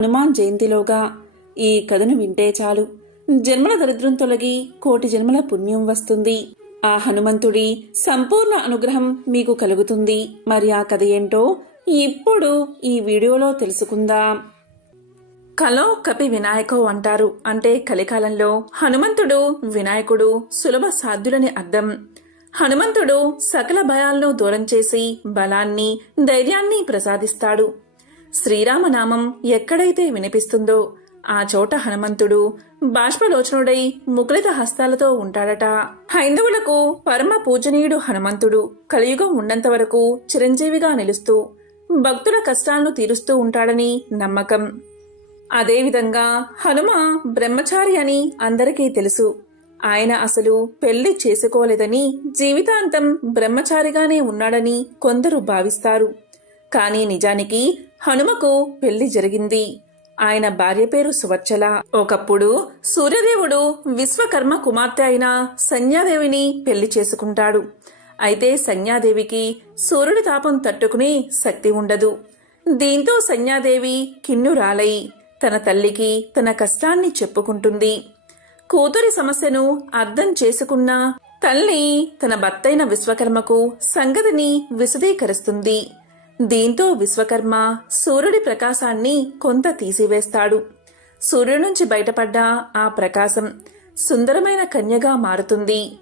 హనుమాన్ జయంతిలోగా ఈ కథను వింటే చాలు జన్మల దరిద్రం తొలగి కోటి జన్మల పుణ్యం వస్తుంది. ఆ హనుమంతుడి సంపూర్ణ అనుగ్రహం మీకు కలుగుతుంది. మరి ఆ కథ ఏంటో ఇప్పుడు ఈ వీడియోలో తెలుసుకుందాం. కలో కపి వినాయకో అంటారు. అంటే కలికాలంలో హనుమంతుడు వినాయకుడు సులభ సాధ్యులని అర్థం. హనుమంతుడు సకల భయాలను దూరం చేసి బలాన్ని ధైర్యాన్ని ప్రసాదిస్తాడు. శ్రీరామనామం ఎక్కడైతే వినిపిస్తుందో ఆ చోట హనుమంతుడు బాష్పలోచనుడై ముకులిత హస్తాలతో ఉంటాడట. హైందవులకు పరమ పూజనీయుడు హనుమంతుడు కలియుగం ఉన్నంత వరకు చిరంజీవిగా నిలుస్తూ భక్తుల కష్టాలను తీరుస్తూ ఉంటాడని నమ్మకం. అదేవిధంగా హనుమ బ్రహ్మచారి అని అందరికీ తెలుసు. ఆయన అసలు పెళ్లి చేసుకోలేదని జీవితాంతం బ్రహ్మచారిగానే ఉన్నాడని కొందరు భావిస్తారు. కానీ నిజానికి హనుమకు పెళ్లి జరిగింది. ఆయన భార్య పేరు సువర్చల. ఒకప్పుడు సూర్యదేవుడు విశ్వకర్మ కుమార్తె అయిన సంధ్యాదేవిని పెళ్లి చేసుకుంటాడు. అయితే సంధ్యాదేవికి సూర్యుడి తాపం తట్టుకునే శక్తి ఉండదు. దీంతో సంధ్యాదేవి కిన్నురాలై తన తల్లికి తన కష్టాన్ని చెప్పుకుంటుంది. కూతురి సమస్యను అర్థం చేసుకున్న తల్లి తన భర్తైన విశ్వకర్మకు సంగతిని విశదీకరిస్తుంది. దీంతో విశ్వకర్మ సూర్యుడి ప్రకాశాన్ని కొంత తీసివేస్తాడు. సూర్యుడి నుంచి బయటపడ్డ ఆ ప్రకాశం సుందరమైన కన్యగా మారుతుంది.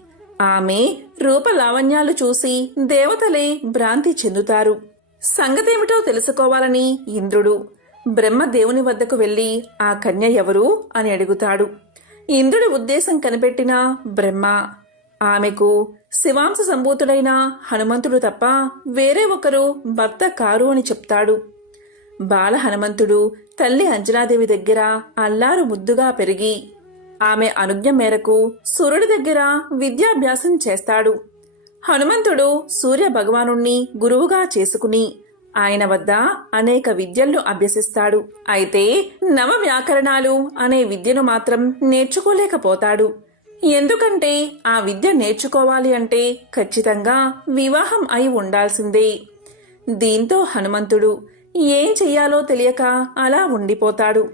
ఆమె రూపలావణ్యాలు చూసి దేవతలే భ్రాంతి చెందుతారు. సంగతేమిటో తెలుసుకోవాలని ఇంద్రుడు బ్రహ్మదేవుని వద్దకు వెళ్లి ఆ కన్య ఎవరు అని అడుగుతాడు. ఇంద్రుడి ఉద్దేశం కనిపెట్టిన బ్రహ్మ ఆమెకు శివాంశ సంభూతుడైన హనుమంతుడు తప్ప వేరే ఒకరు భర్త కారు అని చెప్తాడు. బాల హనుమంతుడు తల్లి అంజనాదేవి దగ్గర అల్లారు ముద్దుగా పెరిగి ఆమె అనుజ్ఞ మేరకు సూర్యుడి దగ్గర విద్యాభ్యాసం చేస్తాడు. హనుమంతుడు సూర్య భగవానుణ్ణి గురువుగా చేసుకుని ఆయన వద్ద అనేక విద్యలను అభ్యసిస్తాడు. అయితే నవ వ్యాకరణాలు అనే విద్యను మాత్రం నేర్చుకోలేకపోతాడు. ఎందుకంటే ఆ విద్య నేర్చుకోవాలి అంటే ఖచ్చితంగా వివాహం అయి ఉండాల్సిందే. దీంతో హనుమంతుడు ఏం చెయ్యాలో తెలియక అలా ఉండిపోతాడు.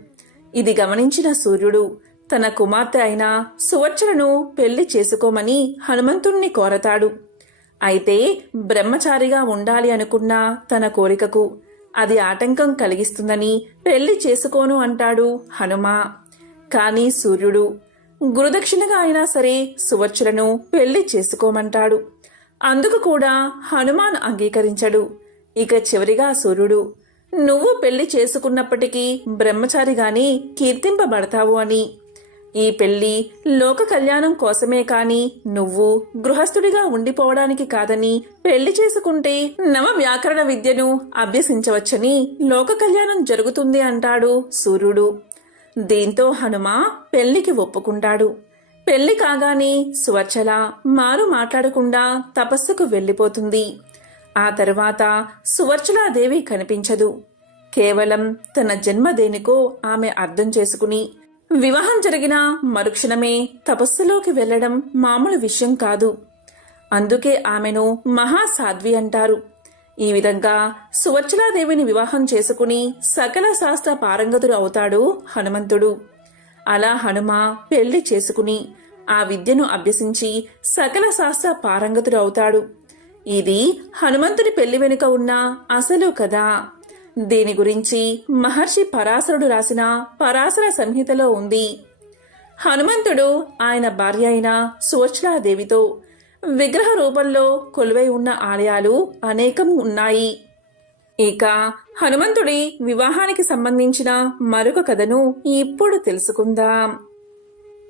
ఇది గమనించిన సూర్యుడు తన కుమార్తె అయిన సువర్చలను పెళ్లి చేసుకోమని హనుమంతుణ్ణి కోరతాడు. అయితే బ్రహ్మచారిగా ఉండాలి అనుకున్న తన కోరికకు అది ఆటంకం కలిగిస్తుందని పెళ్లి చేసుకోను అంటాడు హనుమ. కాని సూర్యుడు గురుదక్షిణగా అయినా సరే సువర్చలను పెళ్లి చేసుకోమంటాడు. అందుకు కూడా హనుమాన్ అంగీకరించడు. ఇక చివరిగా సూర్యుడు నువ్వు పెళ్లి చేసుకున్నప్పటికీ బ్రహ్మచారిగాని కీర్తింపబడతావు అని, ఈ పెళ్లి లోక కళ్యాణం కోసమే కాని నువ్వు గృహస్థుడిగా ఉండిపోవడానికి కాదని, పెళ్లి చేసుకుంటే నవ వ్యాకరణ విద్యను అభ్యసించవచ్చని లోక కళ్యాణం జరుగుతుంది అంటాడు సూర్యుడు. దీంతో హనుమ పెళ్లికి ఒప్పుకుంటాడు. పెళ్లి కాగానే సువర్చల మారు మాట్లాడకుండా తపస్సుకు వెళ్లిపోతుంది. ఆ తరువాత సువర్చలాదేవి కనిపించదు. కేవలం తన జన్మ దేనికో ఆమె అర్థం చేసుకుని వివాహం జరిగిన మరుక్షణమే తపస్సులోకి వెళ్లడం మామూలు విషయం కాదు. అందుకే ఆమెను మహాసాధ్వి అంటారు. ఈ విధంగా సువర్చలాదేవిని వివాహం చేసుకుని సకల శాస్త్ర పారంగతుడు అవుతాడు హనుమంతుడు. అలా హనుమ పెళ్లి చేసుకుని ఆ విద్యను అభ్యసించి సకల శాస్త్ర పారంగతుడు అవుతాడు. ఇది హనుమంతుడి పెళ్లి వెనుక ఉన్న అసలు కథ. దీని గురించి మహర్షి పరాశరుడు రాసిన పరాశర సంహితలో ఉంది. హనుమంతుడు ఆయన భార్య అయిన సువర్చలాదేవితో విగ్రహ రూపంలో కొలువై ఉన్న ఆలయాలు అనేకం ఉన్నాయి. ఇక హనుమంతుడి వివాహానికి సంబంధించిన మరొక కథను ఇప్పుడు తెలుసుకుందాం.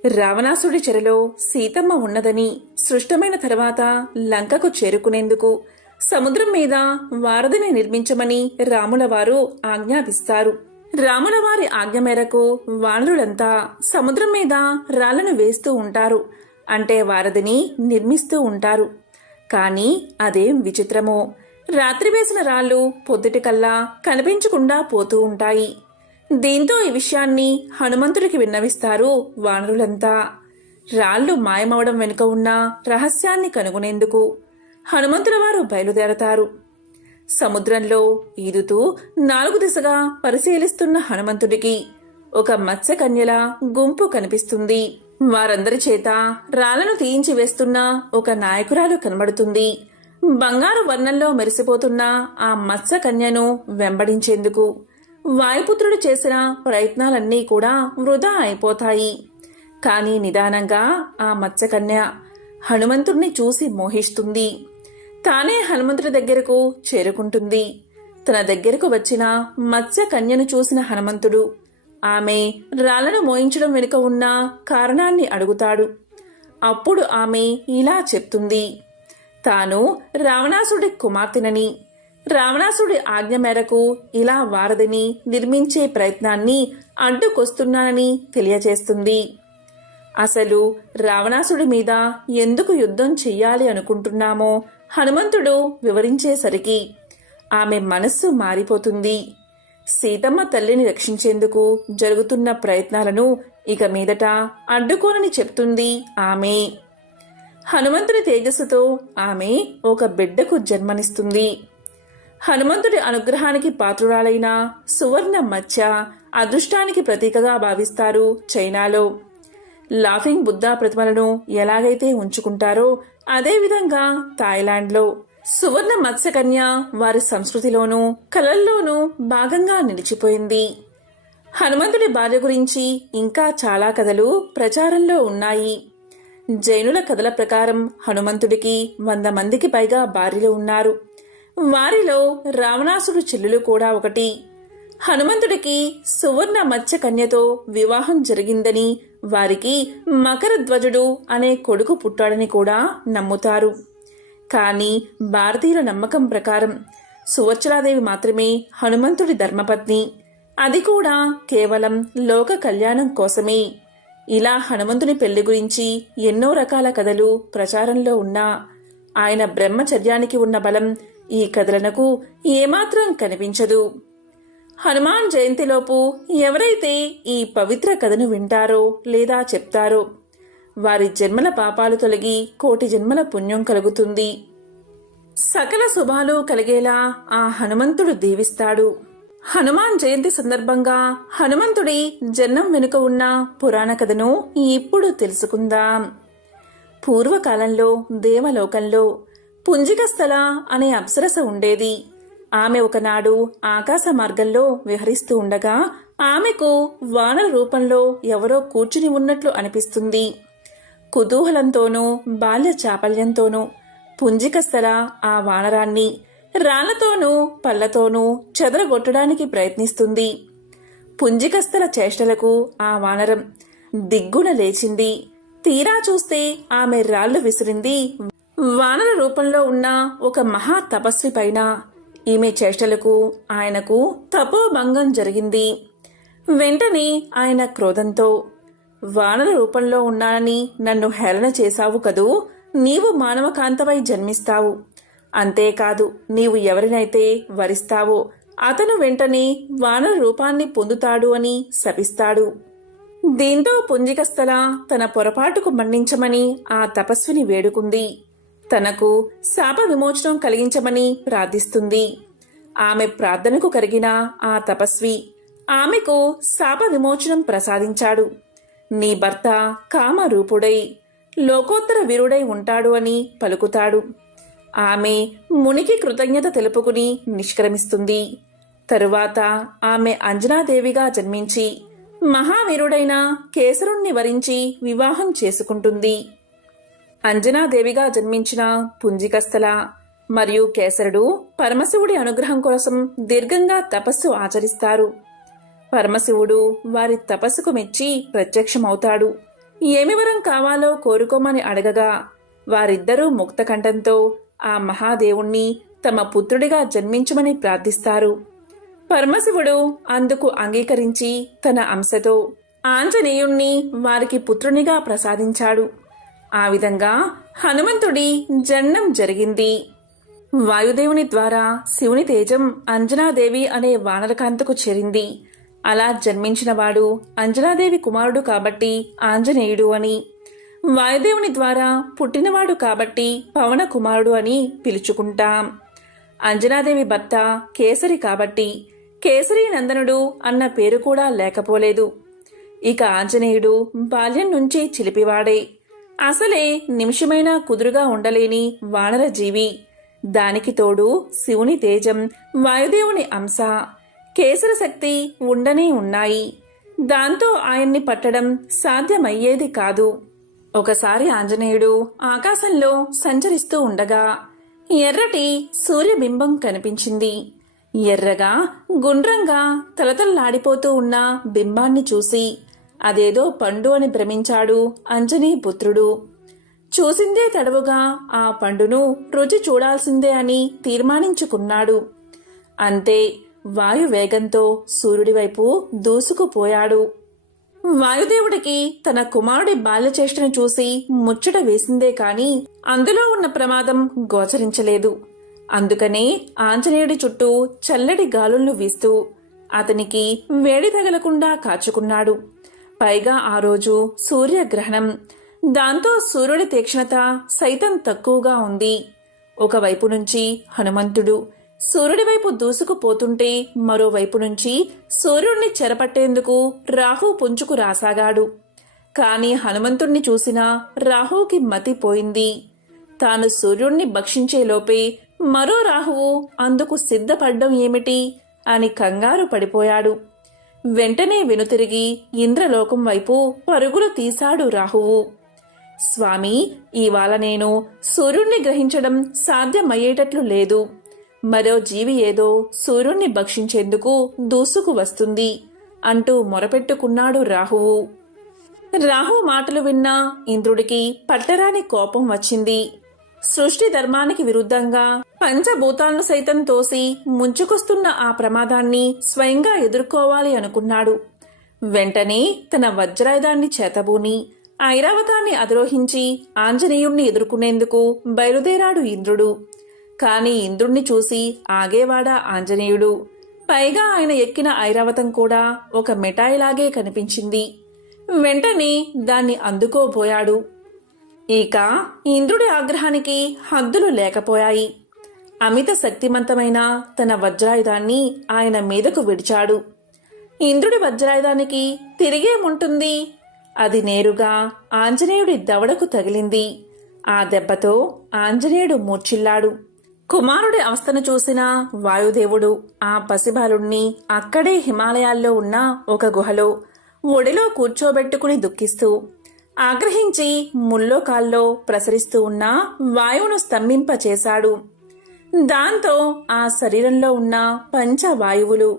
రావణాసుడి చెరలో సీతమ్మ ఉన్నదని, సృష్టమైన తర్వాత లంకకు చేరుకునేందుకు సముద్రం మీద వారధిని నిర్మించమని రాములవారు ఆజ్ఞాపిస్తారు. రాములవారి ఆజ్ఞ మేరకు వానరులంతా సముద్రం మీద రాళ్లను వేస్తూ ఉంటారు. అంటే వారధిని నిర్మిస్తూ ఉంటారు. కాని అదేం విచిత్రమో, రాత్రి వేసిన రాళ్లు పొద్దుటికల్లా కనిపించకుండా పోతూ ఉంటాయి. దీంతో ఈ విషయాన్ని హనుమంతుడికి విన్నవిస్తారు వానరులంతా. రాళ్లు మాయమవడం వెనుక ఉన్న రహస్యాన్ని కనుగొనేందుకు హనుమంతుల వారు బయలుదేరతారు. సముద్రంలో ఈదుతూ 4 దిశగా పరిశీలిస్తున్న హనుమంతుడికి ఒక మత్స్యకన్యల గుంపు కనిపిస్తుంది. వారందరి చేత రాళ్లను తీయించి వేస్తున్న ఒక నాయకురాలు కనబడుతుంది. బంగారు వర్ణంలో మెరిసిపోతున్న ఆ మత్స్యకన్యను వెంబడించేందుకు వాయుపుత్రుడు చేసిన ప్రయత్నాలన్నీ కూడా వృధా అయిపోతాయి. కానీ నిదానంగా ఆ మత్స్యకన్య హనుమంతుడిని చూసి మోహిస్తుంది. తానే హనుమంతుడి దగ్గరకు చేరుకుంటుంది. తన దగ్గరకు వచ్చిన మత్స్యకన్యను చూసిన హనుమంతుడు ఆమె రాళ్లను మోయించడం వెనుక ఉన్న కారణాన్ని అడుగుతాడు. అప్పుడు ఆమె ఇలా చెప్తుంది. తాను రావణాసుడి కుమార్తెనని, రావణాసుడి ఆజ్ఞ మేరకు ఇలా వారధిని నిర్మించే ప్రయత్నాన్ని అడ్డుకొస్తున్నానని తెలియజేస్తుంది. అసలు రావణాసుడి మీద ఎందుకు యుద్ధం చెయ్యాలి అనుకుంటున్నామో హనుమంతుడు వివరించేసరికి ఆమె మనస్సు మారిపోతుంది. సీతమ్మ తల్లిని రక్షించేందుకు జరుగుతున్న ప్రయత్నాలను ఇక మీదట అడ్డుకోనని చెప్తుంది ఆమె. హనుమంతుడి తేజస్సుతో ఆమె ఒక బిడ్డకు జన్మనిస్తుంది. హనుమంతుడి అనుగ్రహానికి పాత్రురాలైన సువర్ణ మత్స్య అదృష్టానికి ప్రతీకగా భావిస్తారు చైనాలో. లాఫింగ్ బుద్ధా ప్రతిమలను ఎలాగైతే ఉంచుకుంటారో అదేవిధంగా థాయిలాండ్లో సువర్ణ మత్స్యకన్య వారి సంస్కృతిలోనూ కళల్లోనూ భాగంగా నిలిచిపోయింది. హనుమంతుడి భార్య గురించి ఇంకా చాలా కథలు ప్రచారంలో ఉన్నాయి. జైనుల కథల ప్రకారం హనుమంతుడికి 100 మందికి పైగా భార్యలు ఉన్నారు. వారిలో రావణాసుడు చెల్లెలు కూడా ఒకటి. హనుమంతుడికి సువర్ణ మత్స్యకన్యతో వివాహం జరిగిందని, వారికి మకరధ్వజుడు అనే కొడుకు పుట్టాడని కూడా నమ్ముతారు. కానీ భారతీయుల నమ్మకం ప్రకారం సువర్చలాదేవి మాత్రమే హనుమంతుడి ధర్మపత్ని, అది కూడా కేవలం లోక కళ్యాణం కోసమే. ఇలా హనుమంతుని పెళ్లి గురించి ఎన్నో రకాల కథలు ప్రచారంలో ఉన్నా ఆయన బ్రహ్మచర్యానికి ఉన్న బలం ఈ కథలకు ఏమాత్రం కనిపించదు. హనుమాన్ జయంతిలోపు ఎవరైతే ఈ పవిత్ర కథను వింటారో లేదా చెప్తారో వారి జన్మల పాపాలు తొలగి 1,000,000 జన్మల పుణ్యం కలుగుతుంది. సకల శుభాలు కలిగేలా ఆ హనుమంతుడు దీవిస్తాడు. హనుమాన్ జయంతి సందర్భంగా హనుమంతుడి జన్మం వెనుక ఉన్న పురాణ కథను ఇప్పుడు తెలుసుకుందాం. పూర్వకాలంలో దేవలోకంలో పుంజికస్థల అనే అప్సరస ఉండేది. ఆమె ఒకనాడు ఆకాశ మార్గంలో విహరిస్తూ ఉండగా ఆమెకు వానర రూపంలో ఎవరో కూర్చుని ఉన్నట్లు అనిపిస్తుంది. కుతూహలంతోనూ బాల్య చాపల్యంతోనూ పుంజికస్థల ఆ వానరాన్ని రాళ్లతోనూ పళ్లతోనూ చెదరగొట్టడానికి ప్రయత్నిస్తుంది. పుంజికస్థల చేష్టలకు ఆ వానరం దిగ్గున లేచింది. తీరా చూస్తే ఆమె రాళ్లు విసిరింది వానర రూపంలో ఉన్న ఒక మహా తపస్వి పైన. ఈమె చేష్టలకు ఆయనకు తపోభంగం జరిగింది. వెంటనే ఆయన క్రోధంతో, వానర రూపంలో ఉన్నానని నన్ను హేళన చేశావు కదూ, నీవు మానవకాంతవై జన్మిస్తావు. అంతేకాదు, నీవు ఎవరినైతే వరిస్తావో అతను వెంటనే వానర రూపాన్ని పొందుతాడు అని శపిస్తాడు. దీంతో పుంజికస్థల తన పొరపాటుకు మన్నించమని ఆ తపస్విని వేడుకుంది. తనకు శాప విమోచనం కలిగించమని ప్రార్థిస్తుంది. ఆమె ప్రార్థనకు కరిగిన ఆ తపస్వి ఆమెకు శాప విమోచనం ప్రసాదించాడు. నీ భర్త కామరూపుడై లోకోత్తర వీరుడై ఉంటాడు అని పలుకుతాడు. ఆమె మునికి కృతజ్ఞత తెలుపుకుని నిష్క్రమిస్తుంది. తరువాత ఆమె అంజనాదేవిగా జన్మించి మహావీరుడైన కేసరుణ్ణి వరించి వివాహం చేసుకుంటుంది. అంజనాదేవిగా జన్మించిన పుంజికస్థల మరియు కేసరుడు పరమశివుడి అనుగ్రహం కోసం దీర్ఘంగా తపస్సు ఆచరిస్తారు. పరమశివుడు వారి తపస్సుకు మెచ్చి ప్రత్యక్షమవుతాడు. ఏమి వరం కావాలో కోరుకోమని అడగగా వారిద్దరూ ముక్తకంఠంతో ఆ మహాదేవుణ్ణి తమ పుత్రుడిగా జన్మించమని ప్రార్థిస్తారు. పరమశివుడు అందుకు అంగీకరించి తన అంశతో ఆంజనేయుణ్ణి వారికి పుత్రునిగా ప్రసాదించాడు. ఆ విధంగా హనుమంతుడి జన్మం జరిగింది. వాయుదేవుని ద్వారా శివుని తేజం అంజనాదేవి అనే వానరకాంతకు చేరింది. అలా జన్మించినవాడు అంజనాదేవి కుమారుడు కాబట్టి ఆంజనేయుడు అని, వాయుదేవుని ద్వారా పుట్టినవాడు కాబట్టి పవన కుమారుడు అని పిలుచుకుంటాం. అంజనాదేవి భర్త కేసరి కాబట్టి కేసరి నందనుడు అన్న పేరు కూడా లేకపోలేదు. ఇక ఆంజనేయుడు బాల్యం నుంచి చిలిపివాడే. అసలే నిమిషమైనా కుదురుగా ఉండలేని వానరజీవి. దానికి తోడు శివుని తేజం, వాయుదేవుని అంశ, కేసర శక్తి ఉండనే ఉన్నాయి. దాంతో ఆయన్ని పట్టడం సాధ్యమయ్యేది కాదు. ఒకసారి ఆంజనేయుడు ఆకాశంలో సంచరిస్తూ ఉండగా ఎర్రటి సూర్యబింబం కనిపించింది. ఎర్రగా గుండ్రంగా తలతల్లాడిపోతూ ఉన్న బింబాన్ని చూసి అదేదో పండు అని భ్రమించాడు అంజనీపుత్రుడు. చూసిందే తడవుగా ఆ పండును రుచి చూడాల్సిందే అని తీర్మానించుకున్నాడు. అంతే, వాయువేగంతో సూర్యుడివైపు దూసుకుపోయాడు. వాయుదేవుడికి తన కుమారుడి బాల్యచేష్టను చూసి ముచ్చట వేసిందే కాని అందులో ఉన్న ప్రమాదం గోచరించలేదు. అందుకనే ఆంజనేయుడి చుట్టూ చల్లటి గాలులను వీస్తూ అతనికి వేడి తగలకుండా కాచుకున్నాడు. పైగా ఆ రోజు సూర్యగ్రహణం. దాంతో సూర్యుడి తీక్ష్ణత సైతం తక్కువగా ఉంది. ఒకవైపు నుంచి హనుమంతుడు సూర్యుడి వైపు దూసుకుపోతుంటే మరోవైపు నుంచి సూర్యుడిని చెరపట్టేందుకు రాహు పుంజుకు రాసాగాడు. కాని హనుమంతుణ్ణి చూసినా రాహువుకి మతిపోయింది. తాను సూర్యుణ్ణి భక్షించేలోపే మరో రాహువు అందుకు సిద్ధపడ్డం ఏమిటి అని కంగారు పడిపోయాడు. వెంటనే వెనుతిరిగి ఇంద్రలోకం వైపు పరుగులు తీశాడు రాహువు. స్వామి, ఇవాళ నేను సూర్యుణ్ణి గ్రహించడం సాధ్యమయ్యేటట్లు లేదు. మరో జీవి ఏదో సూర్యుణ్ణి భక్షించేందుకు దూసుకు వస్తుంది అంటూ మొరపెట్టుకున్నాడు రాహువు. రాహు మాటలు విన్న ఇంద్రుడికి పట్టరాని కోపం వచ్చింది. సృష్టి ధర్మానికి విరుద్ధంగా పంచభూతాలను సైతం తోసి ముంచుకొస్తున్న ఆ ప్రమాదాన్ని స్వయంగా ఎదుర్కోవాలి అనుకున్నాడు. వెంటనే తన వజ్రాయుధాన్ని చేతబూని ఐరావతాన్ని అధిరోహించి ఆంజనేయుణ్ణి ఎదుర్కొనేందుకు బయలుదేరాడు ఇంద్రుడు. కాని ఇంద్రుణ్ణి చూసి ఆగేవాడా ఆంజనేయుడు. పైగా ఆయన ఎక్కిన ఐరావతం కూడా ఒక మిఠాయిలాగే కనిపించింది. వెంటనే దాన్ని అందుకోబోయాడు. ఇక ఇంద్రుడి ఆగ్రహానికి హద్దులు లేకపోయాయి. అమిత శక్తిమంతమైన తన వజ్రాయుధాన్ని ఆయన మీదకు విడిచాడు. ఇంద్రుడి వజ్రాయుధానికి తిరిగేముంటుంది? అది నేరుగా ఆంజనేయుడి దవడకు తగిలింది. ఆ దెబ్బతో ఆంజనేయుడు మూర్ఛిల్లాడు. కుమారుడి అవస్థను చూసిన వాయుదేవుడు ఆ పసిబాలుణ్ణి అక్కడే హిమాలయాల్లో ఉన్న ఒక గుహలో ఒడిలో కూర్చోబెట్టుకుని దుఃఖిస్తూ ఆగ్రహించి ముల్లోకాల్లో ప్రసరిస్తూ ఉన్న వాయువును స్తంభింపచేశాడు. దాంతో ఆ శరీరంలో ఉన్న పంచవాయువులు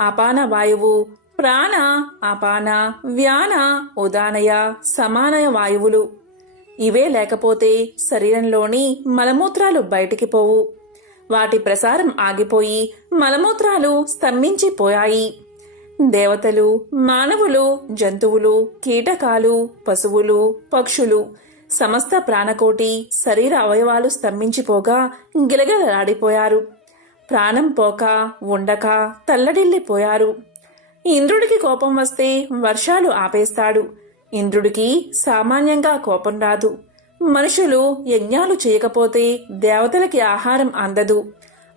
అపాన వాయువు, ప్రాణ, అపాన, వ్యాన, ఉదానయ, సమానయ వాయువులు ఇవే లేకపోతే శరీరంలోని మలమూత్రాలు బయటికి పోవు. వాటి ప్రసారం ఆగిపోయి మలమూత్రాలు స్తంభించిపోయాయి. దేవతలు, మానవులు, జంతువులు, కీటకాలు, పశువులు, పక్షులు, సమస్త ప్రాణకోటి శరీర అవయవాలు స్తంభించిపోగా గిలగిలలాడిపోయారు. ప్రాణం పోక ఉండక తల్లడిల్లిపోయారు. ఇంద్రుడికి కోపం వస్తే వర్షాలు ఆపేస్తాడు. ఇంద్రుడికి సామాన్యంగా కోపం రాదు. మనుషులు యజ్ఞాలు చేయకపోతే దేవతలకి ఆహారం అందదు.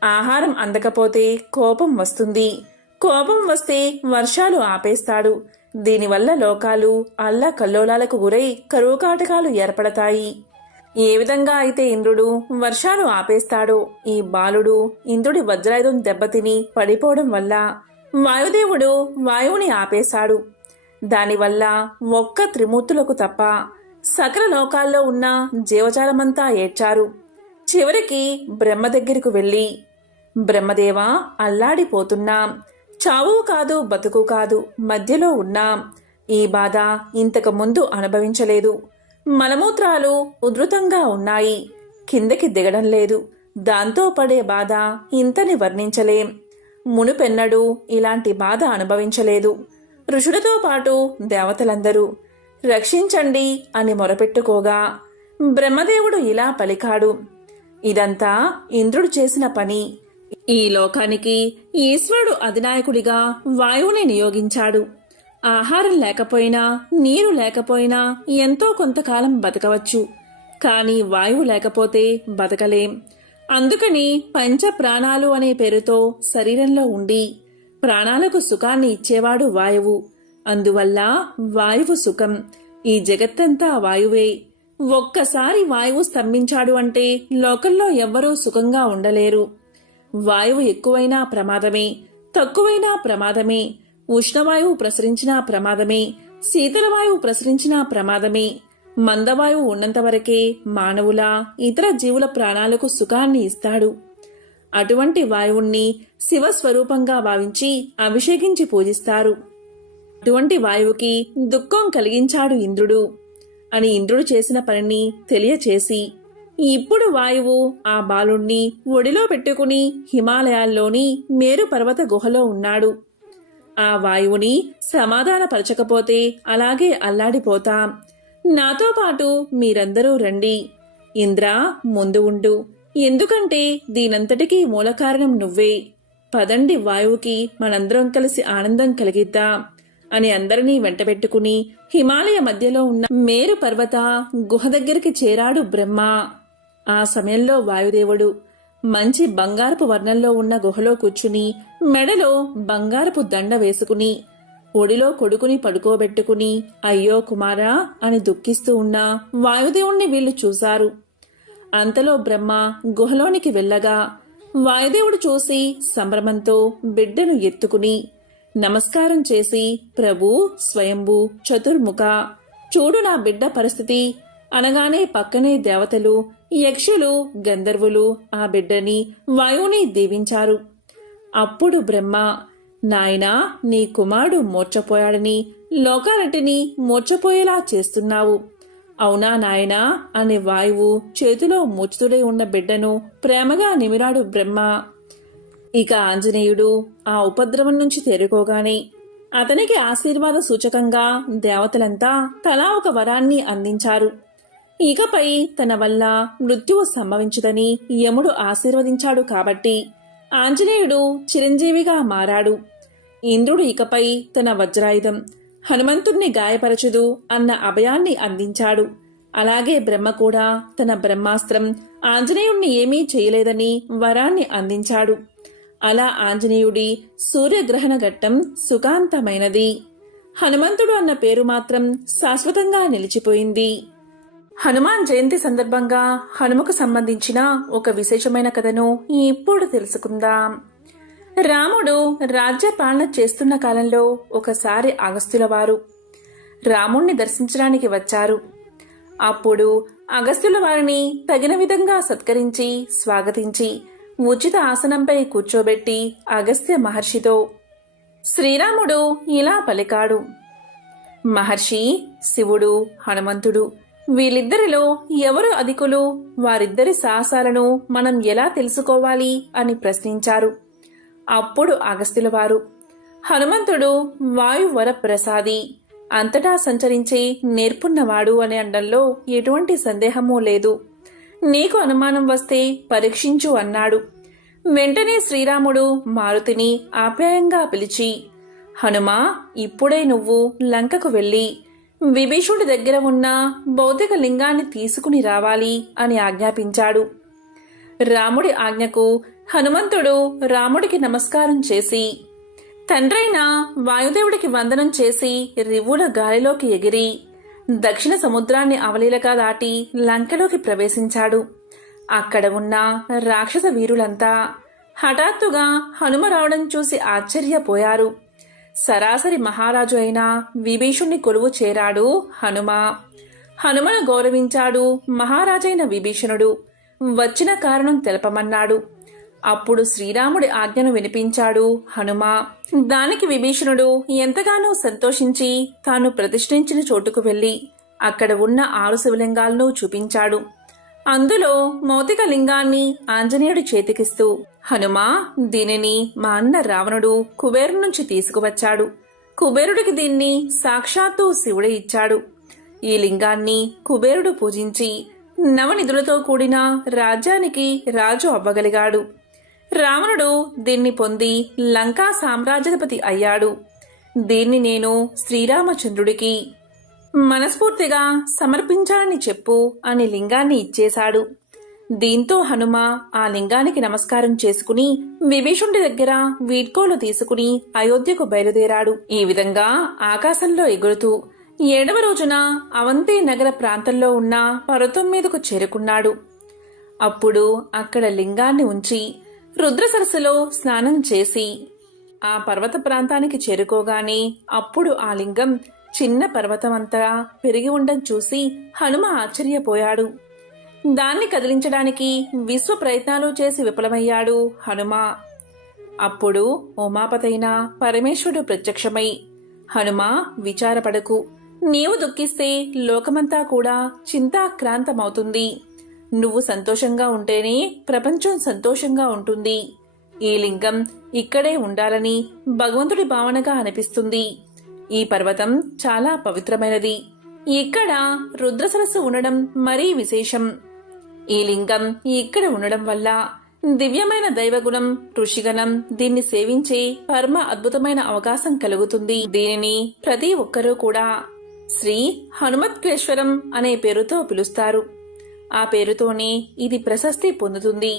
ఆహారం అందకపోతే కోపం వస్తుంది. కోపం వస్తే వర్షాలు ఆపేస్తాడు. దీనివల్ల లోకాలు అల్లకల్లోలాలకు గురై కరువు కాటకాలు ఏర్పడతాయి. ఏ విధంగా అయితే ఇంద్రుడు వర్షాలు ఆపేస్తాడో ఈ బాలుడు ఇంద్రుడి వజ్రాయుధం దెబ్బతిని పడిపోవడం వల్ల వాయుదేవుడు వాయువుని ఆపేశాడు. దానివల్ల ఒక్క త్రిమూర్తులకు తప్ప సకల లోకాల్లో ఉన్న జీవజాలమంతా ఏడ్చారు. చివరికి బ్రహ్మ దగ్గరకు వెళ్ళి, బ్రహ్మదేవా, అల్లాడిపోతున్నాం. చావు కాదు బతుకు కాదు, మధ్యలో ఉన్నాం. ఈ బాధ ఇంతకు ముందు అనుభవించలేదు. మలమూత్రాలు ఉధృతంగా ఉన్నాయి. కిందకి దిగడం లేదు. దాంతో పడే బాధ ఇంతని వర్ణించలేం. మునుపెన్నడూ ఇలాంటి బాధ అనుభవించలేదు. ఋషులతో పాటు దేవతలందరూ రక్షించండి అని మొరపెట్టుకోగా బ్రహ్మదేవుడు ఇలా పలికాడు. ఇదంతా ఇంద్రుడు చేసిన పని. ఈ లోకానికి ఈశ్వరుడు అధినాయకుడిగా వాయువుని నియోగించాడు. ఆహారం లేకపోయినా నీరు లేకపోయినా ఎంతో కొంతకాలం బతకవచ్చు. కాని వాయువు లేకపోతే బతకలేం. అందుకని పంచ ప్రాణాలు అనే పేరుతో శరీరంలో ఉండి ప్రాణాలకు సుఖాన్ని ఇచ్చేవాడు వాయువు. అందువల్ల వాయువు సుఖం. ఈ జగత్తంతా వాయువే. ఒక్కసారి వాయువు స్తంభించాడు అంటే లోకంలో ఎవ్వరూ సుఖంగా ఉండలేరు. వాయువు ఎక్కువైనా ప్రమాదమే, తక్కువైనా ప్రమాదమే. ఉష్ణవాయువు ప్రసరించినా ప్రమాదమే, శీతల వాయువు ప్రసరించినా ప్రమాదమే. మందవాయువు ఉన్నంతవరకే మానవుల ఇతర జీవుల ప్రాణాలకు సుఖాన్ని ఇస్తాడు. అటువంటి వాయువుణ్ణి శివస్వరూపంగా భావించి అభిషేకించి పూజిస్తారు. అటువంటి వాయువుకి దుఃఖం కలిగించాడు ఇంద్రుడు అని ఇంద్రుడు చేసిన పనిని తెలియచేసి, ఇప్పుడు వాయువు ఆ బాలుణ్ణి ఒడిలో పెట్టుకుని హిమాలయాల్లోని మేరు పర్వత గుహలో ఉన్నాడు. ఆ వాయువుని సమాధానపరచకపోతే అలాగే అల్లాడిపోతాం. నాతో పాటు మీరందరూ రండి. ఇంద్ర, ముందు ఉండు. ఎందుకంటే దీనంతటికీ మూల కారణం నువ్వే. పదండి, వాయువుకి మనందరం కలిసి ఆనందం కలిగిద్దాం అని అందరినీ వెంటబెట్టుకుని హిమాలయ మధ్యలో ఉన్న మేరు పర్వత గుహ దగ్గరికి చేరాడు బ్రహ్మ. ఆ సమయంలో వాయుదేవుడు మంచి బంగారపు వర్ణంలో ఉన్న గుహలో కూర్చుని మెడలో బంగారపు దండ వేసుకుని ఒడిలో కొడుకుని పడుకోబెట్టుకుని అయ్యో కుమారా అని దుఃఖిస్తూ ఉన్న వాయుదేవుణ్ణి వీళ్లు చూశారు. అంతలో బ్రహ్మ గుహలోనికి వెళ్ళగా వాయుదేవుడు చూసి సంభ్రమంతో బిడ్డను ఎత్తుకుని నమస్కారం చేసి, ప్రభు, స్వయంభూ, చతుర్ముఖ, చూడు నా బిడ్డ పరిస్థితి అనగానే పక్కనే దేవతలు, యక్షులు, గంధర్వులు ఆ బిడ్డని వాయువుని దీవించారు. అప్పుడు బ్రహ్మ, నాయనా, నీ కుమారుడు మూర్ఛపోయాడని లోకాలటిని మూర్ఛపోయేలా చేస్తున్నావు. అవునా నాయనా అనే వాయువు చేతిలో మూర్ఛితుడై ఉన్న బిడ్డను ప్రేమగా నిమిరాడు బ్రహ్మ. ఇక ఆంజనేయుడు ఆ ఉపద్రవం నుంచి తేరుకోగానే అతనికి ఆశీర్వాద సూచకంగా దేవతలంతా తలా ఒక వరాన్ని అందించారు. ఇకపై తన వల్ల మృత్యువు సంభవించదని యముడు ఆశీర్వదించాడు కాబట్టి ఆంజనేయుడు చిరంజీవిగా మారాడు. ఇంద్రుడు ఇకపై తన వజ్రాయుధం హనుమంతుణ్ణి గాయపరచదు అన్న అభయాన్ని అందించాడు. అలాగే బ్రహ్మ కూడా తన బ్రహ్మాస్త్రం ఆంజనేయుణ్ణి ఏమీ చేయలేదని వరాన్ని అందించాడు. అలా ఆంజనేయుడి సూర్యగ్రహణ ఘట్టం సుఖాంతమైనది. హనుమంతుడు అన్న పేరు మాత్రం శాశ్వతంగా నిలిచిపోయింది. హనుమాన్ జయంతి సందర్భంగా హనుమకు సంబంధించిన ఒక విశేషమైన కథను ఇప్పుడు తెలుసుకుందాం. రాముడు రాజ్య పాలన చేస్తున్న కాలంలో ఒకసారి అగస్త్యుల వారు రాముణ్ణి దర్శించడానికి వచ్చారు. అప్పుడు అగస్త్యుల వారిని తగిన విధంగా సత్కరించి స్వాగతించి ఉచిత ఆసనంపై కూర్చోబెట్టి అగస్త్య మహర్షితో శ్రీరాముడు ఇలా పలికాడు. మహర్షి, శివుడు, హనుమంతుడు వీళ్ళిద్దరిలో ఎవరు అధికులు? వారిద్దరి సాహసాలను మనం ఎలా తెలుసుకోవాలి అని ప్రశ్నించారు. అప్పుడు అగస్త్యుల వారు, హనుమంతుడు వాయువర ప్రసాది, అంతటా సంచరించే నేర్పున్నవాడు అని అనడంలో ఎటువంటి సందేహమూ లేదు. నీకు అనుమానం వస్తే పరీక్షించు అన్నాడు. వెంటనే శ్రీరాముడు మారుతిని ఆప్యాయంగా పిలిచి, హనుమా, ఇప్పుడే నువ్వు లంకకు వెళ్ళి విభీషుడి దగ్గర ఉన్న భౌతిక లింగాన్ని తీసుకుని రావాలి అని ఆజ్ఞాపించాడు. రాముడి ఆజ్ఞకు హనుమంతుడు రాముడికి నమస్కారం చేసి తండ్రైన వాయుదేవుడికి వందనం చేసి రివ్వుల గాలిలోకి ఎగిరి దక్షిణ సముద్రాన్ని అవలీలగా దాటి లంకలోకి ప్రవేశించాడు. అక్కడ ఉన్న రాక్షస వీరులంతా హఠాత్తుగా హనుమ రావడం చూసి ఆశ్చర్యపోయారు. సరాసరి మహారాజు అయిన విభీషుణ్ణి కొలువు చేరాడు హనుమ. హనుమను గౌరవించాడు మహారాజైన విభీషణుడు. వచ్చిన కారణం తెలపమన్నాడు. అప్పుడు శ్రీరాముడి ఆజ్ఞను వినిపించాడు హనుమ. దానికి విభీషణుడు ఎంతగానో సంతోషించి తాను ప్రతిష్ఠించిన చోటుకు వెళ్లి అక్కడ ఉన్న 6 శివలింగాలను చూపించాడు. అందులో మౌతిక లింగాన్ని ఆంజనేయుడి చేతికిస్తూ, హనుమా, దీనిని మా అన్న రావణుడు కుబేరు నుంచి తీసుకువచ్చాడు. కుబేరుడికి దీన్ని సాక్షాత్తు శివుడే ఇచ్చాడు. ఈ లింగాన్ని కుబేరుడు పూజించి నవనిధులతో కూడిన రాజ్యానికి రాజు అవ్వగలిగాడు. రావణుడు దీన్ని పొంది లంకా సామ్రాజ్యాధిపతి అయ్యాడు. దీన్ని నేను శ్రీరామచంద్రుడికి మనస్ఫూర్తిగా సమర్పించాలని చెప్పు అని లింగాన్ని ఇచ్చేశాడు. దీంతో హనుమ ఆ లింగానికి నమస్కారం చేసుకుని విభీషుడి దగ్గర వీడ్కోలు తీసుకుని అయోధ్యకు బయలుదేరాడు. ఈ విధంగా ఆకాశంలో ఎగురుతూ 7వ రోజున అవంతి నగర ప్రాంతంలో ఉన్న పర్వతం మీదకు చేరుకున్నాడు. అప్పుడు అక్కడ లింగాన్ని ఉంచి రుద్ర సరస్సులో స్నానం చేసి ఆ పర్వత ప్రాంతానికి చేరుకోగానే అప్పుడు ఆ లింగం చిన్న పర్వతమంతా పెరిగి ఉండడం చూసి హనుమ ఆశ్చర్యపోయాడు. దాన్ని కదిలించడానికి విశ్వ ప్రయత్నాలు చేసి విఫలమయ్యాడు హనుమ. అప్పుడు ఉమాపతైన పరమేశ్వరుడు ప్రత్యక్షమై, హనుమ విచారపడకు, నీవు దుఃఖిస్తే లోకమంతా కూడా చింతాక్రాంతమవుతుంది. నువ్వు సంతోషంగా ఉంటేనే ప్రపంచం సంతోషంగా ఉంటుంది. ఈ లింగం ఇక్కడే ఉండాలని భగవంతుడి భావనగా అనిపిస్తుంది. ఈ పర్వతం చాలా పవిత్రమైనది. ఇక్కడ రుద్ర సరస్సు ఉండడం మరీ విశేషం. ఈ లింగం ఇక్కడ ఉండడం వల్ల దివ్యమైన దైవగుణం, ఋషిగణం దీన్ని సేవించే పరమ అద్భుతమైన అవకాశం కలుగుతుంది. దీనిని ప్రతి ఒక్కరూ కూడా శ్రీ హనుమత్కేశ్వరం అనే పేరుతో పిలుస్తారు. ఆ పేరుతోనే ఇది ప్రశస్తి పొందుతుంది.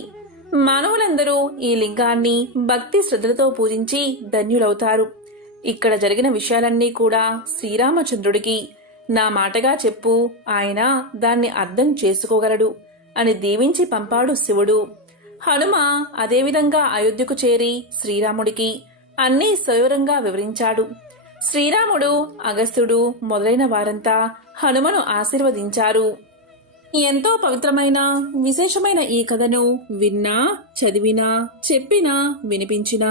మానవులందరూ ఈ లింగాన్ని భక్తి శ్రద్ధలతో పూజించి ధన్యులవుతారు. ఇక్కడ జరిగిన విషయాలన్నీ కూడా శ్రీరామచంద్రుడికి నా మాటగా చెప్పు, ఆయన దాన్ని అర్థం చేసుకోగలడు అని దీవించి పంపాడు శివుడు. హనుమ అదేవిధంగా అయోధ్యకు చేరి శ్రీరాముడికి అన్నీ సవివరంగా వివరించాడు. శ్రీరాముడు, అగస్త్యుడు మొదలైన వారంతా హనుమను ఆశీర్వదించారు. ఎంతో పవిత్రమైన విశేషమైన ఈ కథను విన్నా, చదివినా, చెప్పినా, వినిపించినా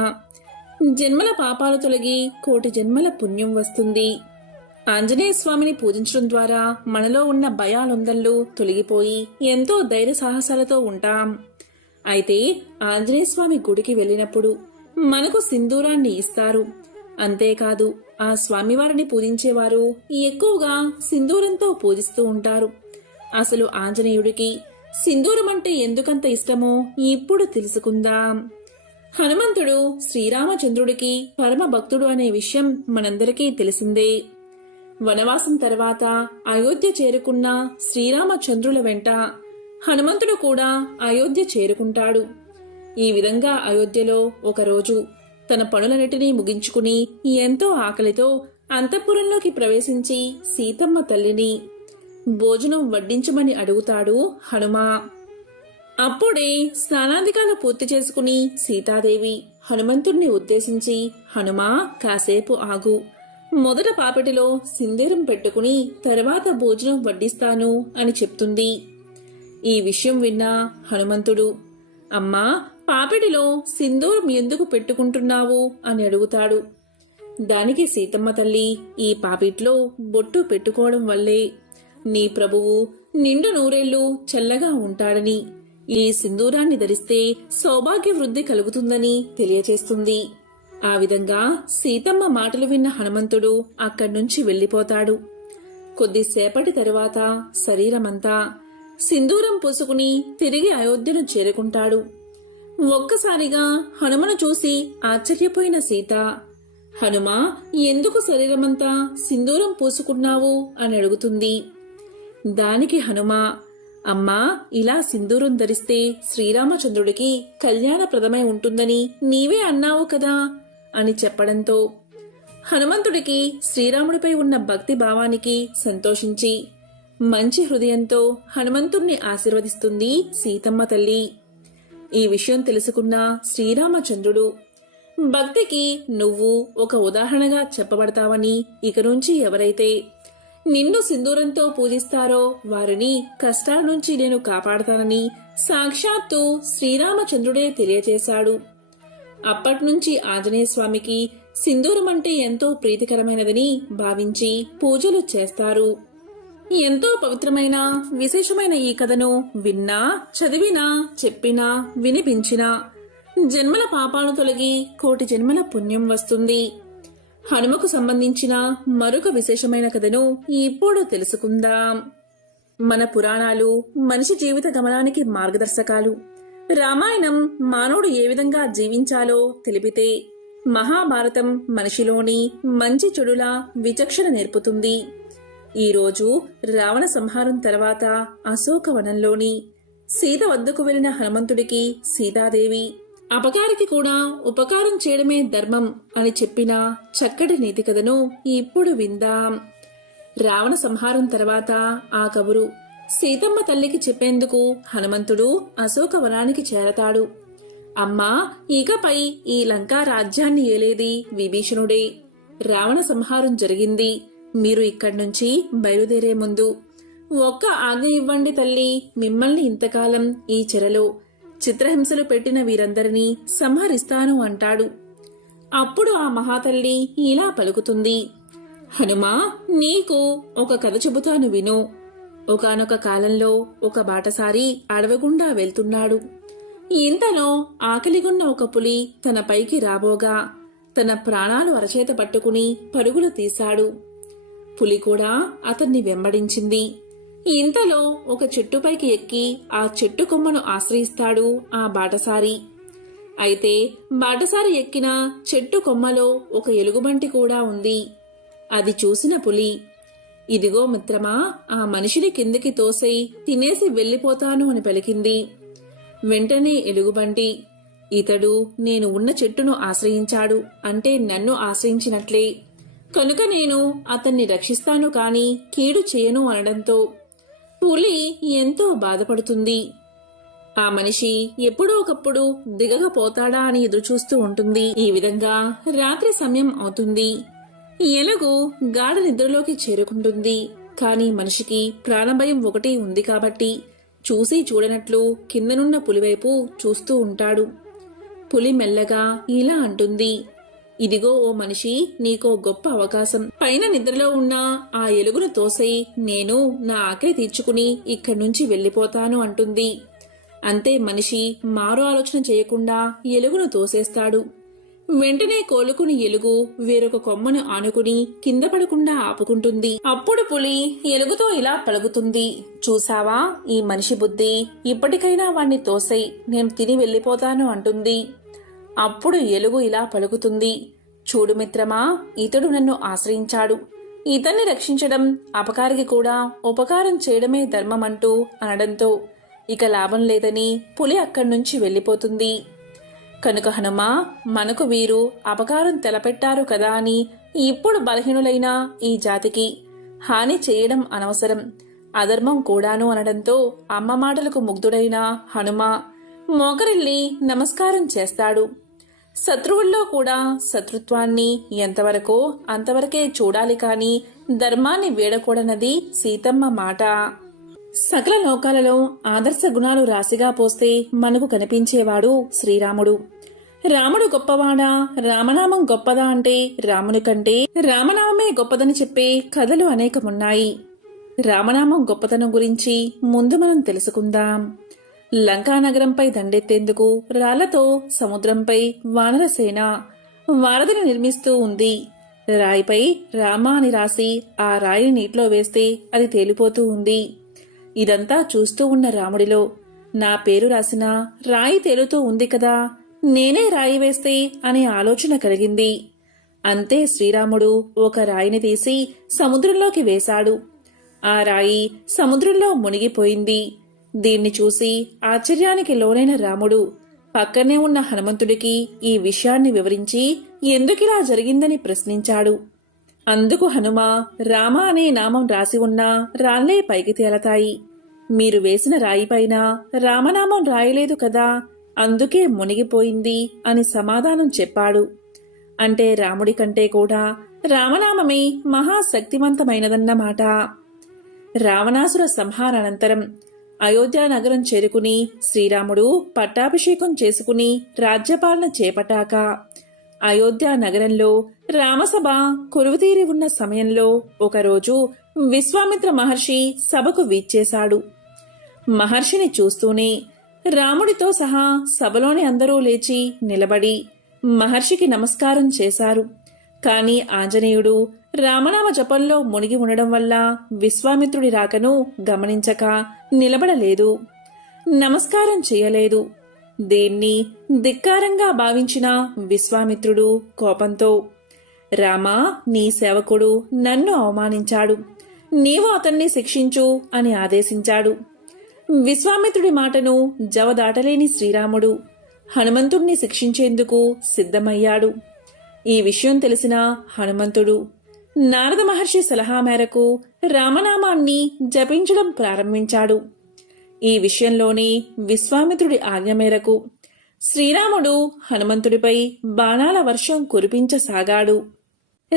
జన్మల పాపాలు తొలగి కోటి జన్మల పుణ్యం వస్తుంది. ఆంజనేయ స్వామిని పూజించడం ద్వారా మనలో ఉన్న భయాలొందళ్ళు తొలగిపోయి ఎంతో ధైర్య సాహసాలతో ఉంటాం. అయితే ఆంజనేయ స్వామి గుడికి వెళ్ళినప్పుడు మనకు సింధూరాన్ని ఇస్తారు. అంతేకాదు ఆ స్వామివారిని పూజించేవారు ఎక్కువగా సింధూరంతో పూజిస్తూ ఉంటారు. అసలు ఆంజనేయుడికి సింధూరం అంటే ఎందుకంత ఇష్టమో ఇప్పుడు తెలుసుకుందాం. హనుమంతుడు శ్రీరామచంద్రుడికి పరమ భక్తుడు అనే విషయం మనందరికీ తెలిసిందే. వనవాసం తర్వాత అయోధ్య చేరుకున్న శ్రీరామచంద్రుల వెంట హనుమంతుడు కూడా అయోధ్య చేరుకుంటాడు. ఈ విధంగా అయోధ్యలో ఒకరోజు తన పనులన్నిటినీ ముగించుకుని ఎంతో ఆకలితో అంతఃపురంలోకి ప్రవేశించి సీతమ్మ తల్లిని భోజనం వడ్డించమని అడుగుతాడు హనుమ. అప్పుడే స్నానాధికాలు పూర్తి చేసుకుని సీతాదేవి హనుమంతుడిని ఉద్దేశించి, హనుమా కాసేపు ఆగు, మొదట పాపెటిలో సింధూరం పెట్టుకుని తర్వాత భోజనం వడ్డిస్తాను అని చెప్తుంది. ఈ విషయం విన్న హనుమంతుడు, అమ్మా పాపెటిలో సింధూరం ఎందుకు పెట్టుకుంటున్నావు అని అడుగుతాడు. దానికి సీతమ్మ తల్లి, ఈ పాపిట్లో బొట్టు పెట్టుకోవడం వల్లే నీ ప్రభువు నిండు నూరేళ్లు చల్లగా ఉంటాడని, ఈ సింధూరాన్ని ధరిస్తే సౌభాగ్య వృద్ధి కలుగుతుందని తెలియచేస్తుంది. ఆ విధంగా సీతమ్మ మాటలు విన్న హనుమంతుడు అక్కడ్నుంచి వెళ్లిపోతాడు. కొద్దిసేపటి తరువాత శరీరమంతా సింధూరం పూసుకుని తిరిగి అయోధ్యను చేరుకుంటాడు. ఒక్కసారిగా హనుమను చూసి ఆశ్చర్యపోయిన సీత, హనుమా ఎందుకు శరీరమంతా సింధూరం పూసుకున్నావు అని అడుగుతుంది. దానికి హనుమ, అమ్మా ఇలా సింధూరం ధరిస్తే శ్రీరామచంద్రుడికి కళ్యాణప్రదమై ఉంటుందని నీవే అన్నావు కదా అని చెప్పడంతో హనుమంతుడికి శ్రీరాముడిపై ఉన్న భక్తి భావానికి సంతోషించి మంచి హృదయంతో హనుమంతుణ్ణి ఆశీర్వదిస్తుంది సీతమ్మ తల్లి. ఈ విషయం తెలుసుకున్న శ్రీరామచంద్రుడు, భక్తికి నువ్వు ఒక ఉదాహరణగా చెప్పబడతావని, ఇక నుంచి ఎవరైతే నిన్ను సింధూరంతో పూజిస్తారో వారిని కష్టాల నుంచి నేను కాపాడతానని సాక్షాత్తు శ్రీరామచంద్రుడే తెలియచేశాడు. అప్పట్నుంచి ఆంజనేయ స్వామికి సింధూరం అంటే ఎంతో ప్రీతికరమైనదని భావించి పూజలు చేస్తారు. ఎంతో పవిత్రమైన విశేషమైన ఈ కథను విన్నా, చదివినా, చెప్పినా, వినిపించినా జన్మల పాపాలు తొలగి కోటి జన్మల పుణ్యం వస్తుంది. హనుమకు సంబంధించిన మరొక విశేషమైన కథను ఇప్పుడు తెలుసుకుందాం. మన పురాణాలు మనిషి జీవిత గమనానికి మార్గదర్శకాలు. రామాయణం మానవుడు ఏ విధంగా జీవించాలో తెలిపితే, మహాభారతం మనిషిలోని మంచి చెడుల విచక్షణ నేర్పుతుంది. ఈరోజు రావణ సంహారం తర్వాత అశోకవనంలోని సీత వద్దకు వెళ్లిన హనుమంతుడికి సీతాదేవి అపకారికి కూడా ఉపకారం చేయడమే ధర్మం అని చెప్పిన చక్కటి నీతి కథను ఇప్పుడు విందాం. రావణ సంహారం తర్వాత ఆ కబురు సీతమ్మ తల్లికి చెప్పేందుకు హనుమంతుడు అశోకవనానికి చేరతాడు. అమ్మా, ఇకపై ఈ లంకా రాజ్యాన్ని ఏలేది విభీషణుడే. రావణ సంహారం జరిగింది. మీరు ఇక్కడ్నుంచి బయలుదేరే ముందు ఒక్క ఆజ్ఞ ఇవ్వండి తల్లి. మిమ్మల్ని ఇంతకాలం ఈ చెరలో చిత్రహింసలు పెట్టిన వీరందరినీ సంహరిస్తాను అంటాడు. అప్పుడు ఆ మహాతల్లి ఇలా పలుకుతుంది. హనుమా, నీకు ఒక కథ చెబుతాను విను. ఒకానొక కాలంలో ఒక బాటసారి అడవిగుండా వెళ్తున్నాడు. ఇంతలో ఆకలిగొన్న ఒక పులి తన పైకి రాబోగా తన ప్రాణాలు అరచేత పట్టుకుని పరుగులు తీశాడు. పులి కూడా అతన్ని వెంబడించింది. ఇంతలో ఒక చెట్టుపైకి ఎక్కి ఆ చెట్టు కొమ్మను ఆశ్రయిస్తాడు ఆ బాటసారి. అయితే బాటసారి ఎక్కిన చెట్టు కొమ్మలో ఒక ఎలుగుబంటి కూడా ఉంది. అది చూసిన పులి, ఇదిగో మిత్రమా, ఆ మనిషిని కిందికి తోసేయి, తినేసి వెళ్లిపోతాను అని పలికింది. వెంటనే ఎలుగుబంటి, ఇతడు నేను ఉన్న చెట్టును ఆశ్రయించాడు అంటే నన్ను ఆశ్రయించినట్లే, కనుక నేను అతన్ని రక్షిస్తాను కాని కీడు చేయను అనడంతో పులి ఎంతో బాధపడుతుంది. ఆ మనిషి ఎప్పుడో ఒకప్పుడు దిగకపోతాడా అని ఎదురుచూస్తూ ఉంటుంది. ఈ విధంగా రాత్రి సమయం అవుతుంది. ఎలుగు గాఢ నిద్రలోకి చేరుకుంటుంది. కాని మనిషికి ప్రాణభయం ఒకటి ఉంది కాబట్టి చూసి చూడనట్లు కిందనున్న పులివైపు చూస్తూ ఉంటాడు. పులి మెల్లగా ఇలా అంటుంది, ఇదిగో ఓ మనిషి, నీకో గొప్ప అవకాశం. పైన నిద్రలో ఉన్న ఆ ఎలుగును తోసేయి, నేను నా ఆకలి తీర్చుకుని ఇక్కడి నుంచి వెళ్లిపోతాను అంటుంది. అంతే మనిషి మారు ఆలోచన చేయకుండా ఎలుగును తోసేస్తాడు. వెంటనే కోలుకుని ఎలుగు వేరొక కొమ్మను ఆనుకుని కింద పడకుండా ఆపుకుంటుంది. అప్పుడు పులి ఎలుగుతో ఇలా పలుకుతుంది, చూసావా ఈ మనిషి బుద్ధి, ఇప్పటికైనా వాణ్ణి తోసేయ్, నేను తిని వెళ్లిపోతాను అంటుంది. అప్పుడు ఎలుగు ఇలా పలుకుతుంది, చూడు మిత్రమా, ఇతడు నన్ను ఆశ్రయించాడు, ఇతన్ని రక్షించడం అపకారికి కూడా ఉపకారం చేయడమే ధర్మమంటూ అనడంతో ఇక లాభం లేదని పులి అక్కడ్నుంచి వెళ్లిపోతుంది. కనుక హనుమా, మనకు వీరు అపకారం తెలపెట్టారు కదా అని ఇప్పుడు బలహీనులైన ఈ జాతికి హాని చేయడం అనవసరం, అధర్మం కూడాను అనడంతో అమ్మ మాటలకు ముగ్ధుడైన హనుమ మోకరిల్లి నమస్కారం చేస్తాడు. శత్రువుల్లో కూడా శత్రుత్వాన్ని ఎంతవరకో అంతవరకే చూడాలి కాని ధర్మాన్ని వీడకూడనది సీతమ్మ మాట. సకల లోకాలలో ఆదర్శ గుణాలు రాశిగా పోస్తే మనకు కనిపించేవాడు శ్రీరాముడు. రాముడు గొప్పవాడా, రామనామం గొప్పదా అంటే రాముని కంటే రామనామమే గొప్పదని చెప్పే కథలు అనేకమున్నాయి. రామనామం గొప్పతనం గురించి ముందు మనం తెలుసుకుందాం. లంకానగరంపై దండెత్తేందుకు రాళ్లతో సముద్రంపై వానరసేన వారధిని నిర్మిస్తూ ఉంది. రాయిపై రామ అని రాసి ఆ రాయిని నీటిలో వేస్తే అది తేలిపోతూ ఉంది. ఇదంతా చూస్తూ ఉన్న రాముడిలో నా పేరు రాసిన రాయి తేలుతూ ఉంది కదా, నేనే రాయి వేస్తే అనే ఆలోచన కలిగింది. అంతే శ్రీరాముడు ఒక రాయిని తీసి సముద్రంలోకి వేశాడు. ఆ రాయి సముద్రంలో మునిగిపోయింది. దీన్ని చూసి ఆశ్చర్యానికి లోనైన రాముడు పక్కనే ఉన్న హనుమంతుడికి ఈ విషయాన్ని వివరించి ఎందుకిలా జరిగిందని ప్రశ్నించాడు. అందుకు హనుమ, రామ అనే నామం రాసి ఉన్న రాళ్లే పైకి తేలతాయి, మీరు వేసిన రాయిపైన రామనామం రాయలేదు కదా, అందుకే మునిగిపోయింది అని సమాధానం చెప్పాడు. అంటే రాముడి కంటే కూడా రామనామమే మహాశక్తివంతమైనదన్నమాట. రావణాసుర సంహారానంతరం అయోధ్య నగరం చేరుకుని శ్రీరాముడు పట్టాభిషేకం చేసుకుని రాజ్యపాలన చేపట్టాక అయోధ్య నగరంలో రామసభ కొలువుతీరి ఉన్న సమయంలో ఒకరోజు విశ్వామిత్ర మహర్షి సభకు వీచ్చేశాడు. మహర్షిని చూస్తూనే రాముడితో సహా సభలోని అందరూ లేచి నిలబడి మహర్షికి నమస్కారం చేశారు. కాని ఆంజనేయుడు రామనామ జపంలో మునిగి ఉండడం వల్ల విశ్వామిత్రుడి రాకను గమనించక నిలబడలేదు, నమస్కారం చేయలేదు. దీన్ని ధిక్కారంగా భావించిన విశ్వామిత్రుడు కోపంతో, రామా, నీ సేవకుడు నన్ను అవమానించాడు, నీవు అతన్ని శిక్షించు అని ఆదేశించాడు. విశ్వామిత్రుడి మాటను జవదాటలేని శ్రీరాముడు హనుమంతుణ్ణి శిక్షించేందుకు సిద్ధమయ్యాడు. ఈ విషయం తెలిసిన హనుమంతుడు నారద మహర్షి సలహా మేరకు రామనామాన్ని జపించడం ప్రారంభించాడు. ఈ విషయంలోని విశ్వామిత్రుడి ఆజ్ఞ మేరకు శ్రీరాముడు హనుమంతుడిపై బాణాల వర్షం కురిపించసాగాడు.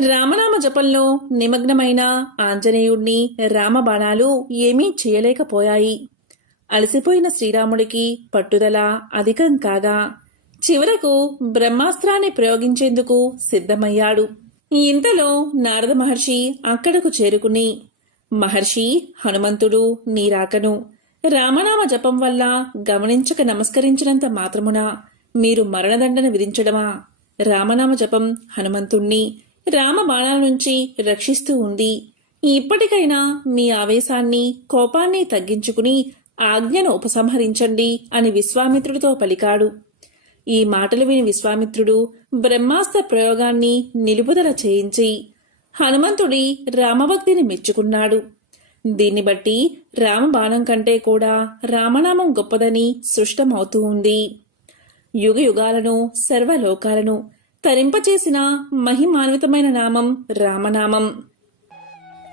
రామనామ జపంలో నిమగ్నమైన ఆంజనేయుణ్ణి రామబాణాలు ఏమీ చేయలేకపోయాయి. అలసిపోయిన శ్రీరాముడికి పట్టుదల అధికం కాగా చివరకు బ్రహ్మాస్త్రాన్ని ప్రయోగించేందుకు సిద్ధమయ్యాడు. ఇంతలో నారద మహర్షి అక్కడకు చేరుకుని, మహర్షి, హనుమంతుడు నీ రాకను రామనామ జపం వల్ల గమనించక నమస్కరించినంత మాత్రమున మీరు మరణదండన విధించడమా? రామనామ జపం హనుమంతుణ్ణి రామబాణాల నుంచి రక్షిస్తూ ఉంది. ఇప్పటికైనా మీ ఆవేశాన్ని, కోపాన్ని తగ్గించుకుని ఆజ్ఞను ఉపసంహరించండి అని విశ్వామిత్రుడితో పలికాడు. ఈ మాటలు విని విశ్వామిత్రుడు బ్రహ్మాస్త్ర ప్రయోగాన్ని నిలుపుదల చేయించి హనుమంతుడి రామభక్తిని మెచ్చుకున్నాడు. దీన్ని బట్టి రామబాణం కంటే కూడా రామనామం గొప్పదని సృష్టమవుతూ ఉంది. యుగ యుగాలను, సర్వలోకాలను తరింపచేసిన మహిమాన్వితమైన నామం రామనామం.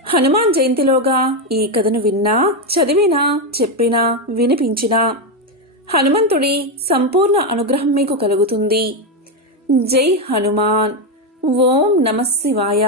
హనుమాన్ జయంతిలోగా ఈ కథను విన్నా, చదివినా, చెప్పినా, వినిపించినా హనుమంతుడి సంపూర్ణ అనుగ్రహం మీకు కలుగుతుంది. జై హనుమాన్. ఓం నమః శివాయ.